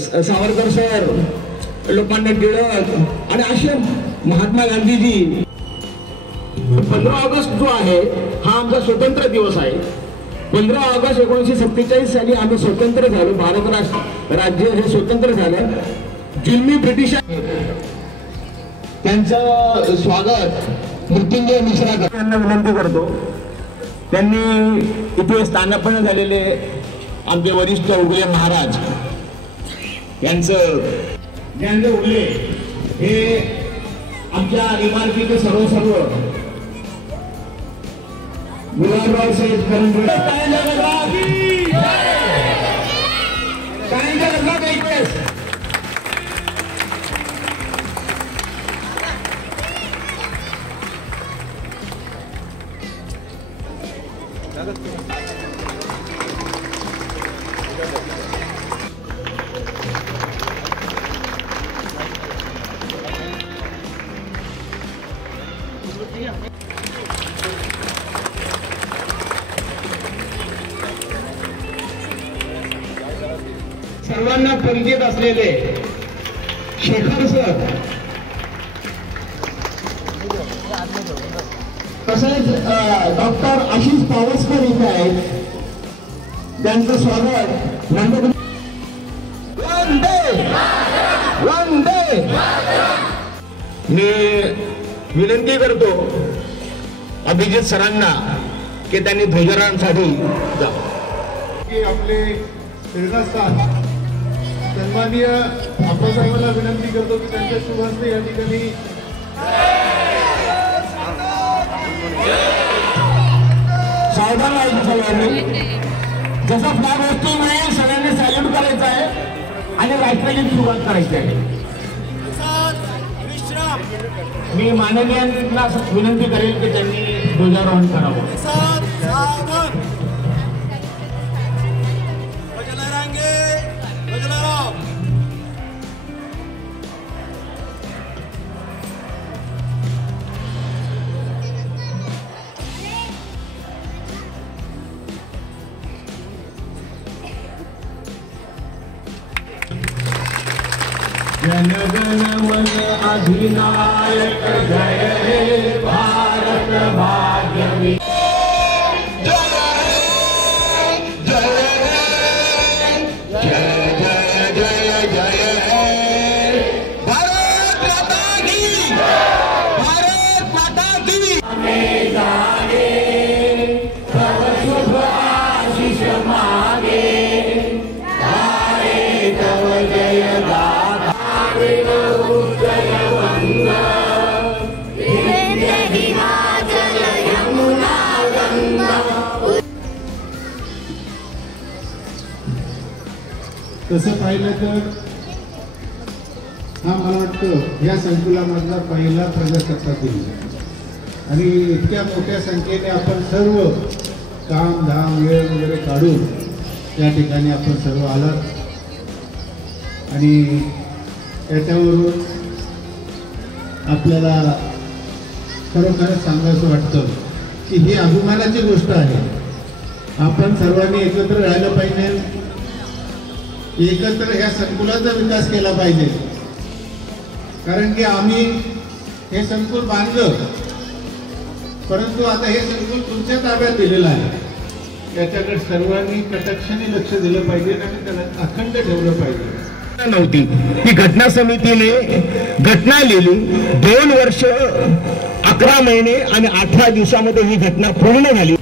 Savarkar sir, Lokmanya Tilak आणि असे Mahatma Gandhiji. 15 August जो आहे हा आमचा स्वतंत्र दिवस आहे. 15 ऑगस्ट 1947 साली आम्ही स्वतंत्र झालो. भारत राज्य हे स्वतंत्र झालं. जुलमी ब्रिटिश त्यांचं स्वागत मृत्युंजय मिश्रा यांना विनंती करतो. त्यांनी इथे स्थानापन्न झालेले आमचे वरिष्ठ उगले महाराज यांचं ज्ञानदेव उगले हे आमच्या इमारतीचे सर्व गुलाबराव साहेब करंडे सर्वांना परिचित असलेले शेखर सर, तसेच डॉक्टर आशिष पावसकर इथे आहेत. त्यांचं स्वागत वंदे. मी विनंती करतो अभिजित सरांना की त्यांनी ध्वजारोहणासाठी की आपले प्रेरणास्थान सन्माननीय आप्पासाहेबांना विनंती करतो की त्यांच्या शुभ हस्ते या ठिकाणी सावधान राहायचं. सगळ्यांनी जसं फ्लॅग होस्टिंग मिळेल सगळ्यांनी सॅल्यूट करायचं आहे आणि राष्ट्रगीत सुरुवात करायची आहे. मी माननीयांना विनंती करेल की त्यांनी ध्वजारोहण करावं. जन गण मन अधिनायक जय हे भारत भाग्य विधाता. जय जय जय जय जय भारत माता की, भारत माता की. हमें जाने तब शुभ आशीष मांगे, गाए तब जय गाथा. तसं पाहिलं तर हा मला वाटतं या संकुलामधला पहिला प्रजासत्ताक दिन आणि इतक्या मोठ्या संख्येने आपण सर्व काम धाम वेळ वगैरे काढून त्या ठिकाणी आपण सर्व आलात आणि त्याच्यावरून आपल्याला खरोखरच सांगायचं वाटतं की ही अभिमानाची गोष्ट आहे. आपण सर्वांनी एकत्र राहिलं पाहिजे, एकत्र ह्या संकुलाचा विकास केला पाहिजे. कारण की आम्ही हे संकुल बांधलं, परंतु आता हे संकुल तुमच्या ताब्यात दिलेलं आहे. त्याच्याकडे सर्वांनी कटाक्षाने लक्ष दिलं पाहिजे आणि त्याला अखंड ठेवलं पाहिजे. नव्हती ही घटना समितीने घटना लिहिली. 2 वर्ष 11 महिने आणि 18 दिवसामध्ये ही घटना पूर्ण झाली.